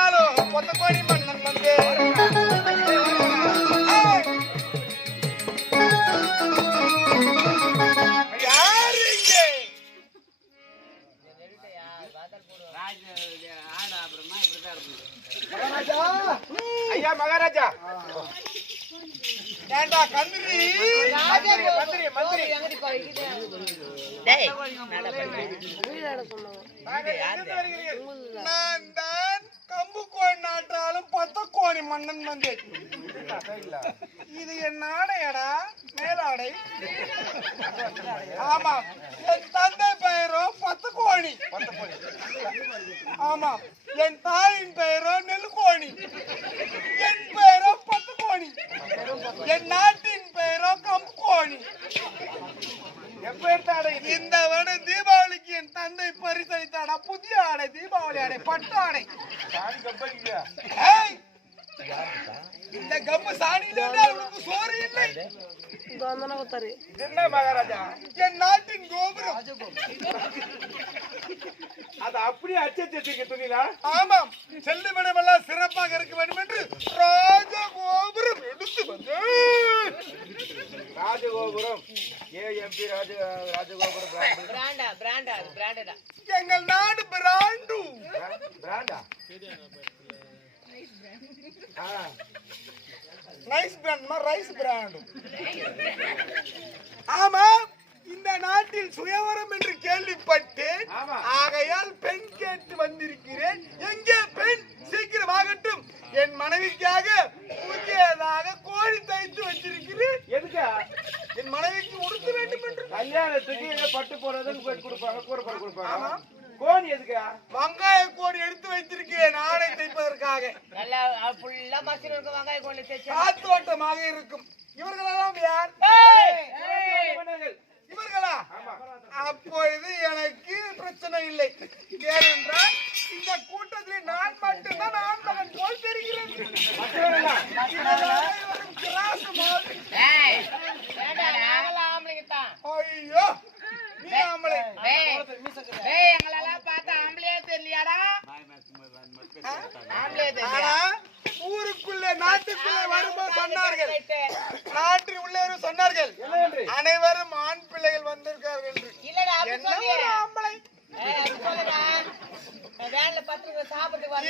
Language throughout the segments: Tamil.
కొట్టాలో కొత్త కోడి మన్నం నందే ஐயா மகாராஜா கந்திரி மந்திரி மந்திரி டேய் என்னடா பண்ற? நான் தான் கம்பு கோழி நாட்டாலும் பத்த கோணி மன்னன் வந்து. இது என் ஆடையடா மேலாடை ஆமா என் தந்தை பெயரோ பத்து கோணி ஆமா என் தாயின் பெயரோ நெல்கோணி என் பெயரோ பத்து கோணி என் நாட்டின் பெயரோ கம்பு கோணி இந்த வருடம் தீபாவளிக்கு என் தந்தை பரிசளித்தாடா புதிய ஆடை தீபாவளி ஆடை பட்டு ஆடை! இந்த கம்பு சாணியில உனக்கு சோறு இல்லை. என்ன மகாராஜா? என் நாட்டின் கோபுரம். அது அப்படியே அச்சத்திருக்க துணிலா ஆமாம். செல்லுமிடமெல்லாம் சிறப்பாக இருக்க வேண்டும் என்று ராஜ கோபுரம் எடுத்து வந்தேன் ராஜகோபுரம் ஏஎம்பி ராஜ ராஜகோபுரம் பிராண்டு பிராண்டா பிராண்டா அது பிராண்டடா. எங்கள் நாடு பிராண்டு. பிராண்டா? ஆ நைஸ் பிராண்ட் ரைஸ் பிராண்டு ஆமா இந்த நாட்டில் சுயவரம் என்று கேள்விப்பட்டேன். ஆகையால் பெண் கேட்டு வந்திருக்கிறேன். எங்கே பெண்? சீக்கிரம் ஆகட்டும் என் மனைவிக்காக புதியதாக கோழி தைத்து வச்சிருக்கிறேன். எதுக்கா? என் மனைவிக்கு உடுத்த வேண்டும் என்று. கல்யாணத்துக்கு ஏதோ பட்டு போறதுன்னு போய் கொடுப்பாங்க கூரை போட கொடுப்பாங்க. கோணி எதுக்கா? வெங்காய கோடி எடுத்து வைத்திருக்கிறேன் ஆடை தைப்பதற்காக. நல்லா ஃபுல்லா மசின் இருக்க வெங்காயம் கொண்டு தேய்ச்சு காத்தோட்டமாக இருக்கும். இவர்களெல்லாம் யார். இவர்களா. அப்பொழுது எனக்கு பிரச்சனை இல்லை. ஏனென்றால் இந்த ஆனா ஊருக்குள்ளே நாட்டுக்குள்ளே வரும்போது சொன்னார்கள். நாட்டில் உள்ளவரும் சொன்னார்கள். அனைவரும் ஆண் பிள்ளைகள் வந்திருக்கார்கள்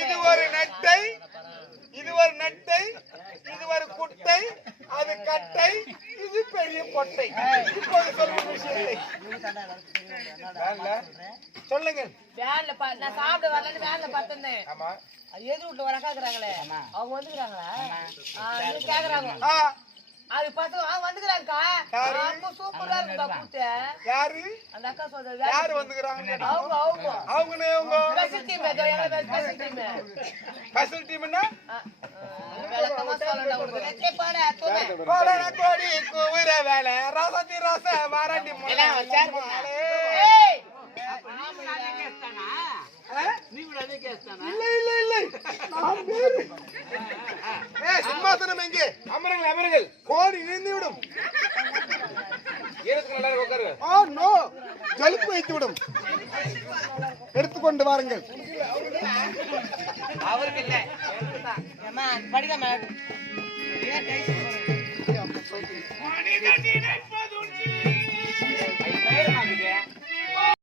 இது ஒரு நட்டை. இது ஒரு நட்டை. இது ஒரு குட்டை. அது கட்டை. பெரிய கொட்டை. இப்போது சொல்லும் விஷயத்தை? சொல்லுங்கள். வேன்ல நான் சாப்பிட வரலன்னு வேன்ல பார்த்திருந்தேன் ஆமா. அது எது வீட்டுல வர கேக்குறாங்களே? அவங்க வந்துக்கிறாங்களா? கேக்குறாங்க. அது பசங்க அவங்க வந்துக்கிறாங்கக்கா? ரொம்ப சூப்பரா இருக்குடா கூட்டு யாரு? அந்த அக்கா சொல்ற யாரு வந்துக்கிறாங்க? அவங்க அவங்க. அவங்க. Special team special team special டீம்னா கோடி குவிர வேலை. ரசத்தி ரச வாரண்டி எல்லாம் வச்சாரு. ஏய். ஏய். இல்ல இல்ல இல்ல. நான் வேறு. ஏய் சிம்மாசனம் எங்கே? அமருங்கள் அமருங்கள். கோடி நீந்து விடும். நல்லா இருக்கு, உட்காருங்க. ஆ நோ. ஜலுப்பு வைத்து விடும். எடுத்துக்கொண்டு வாருங்கள். அவருக்கு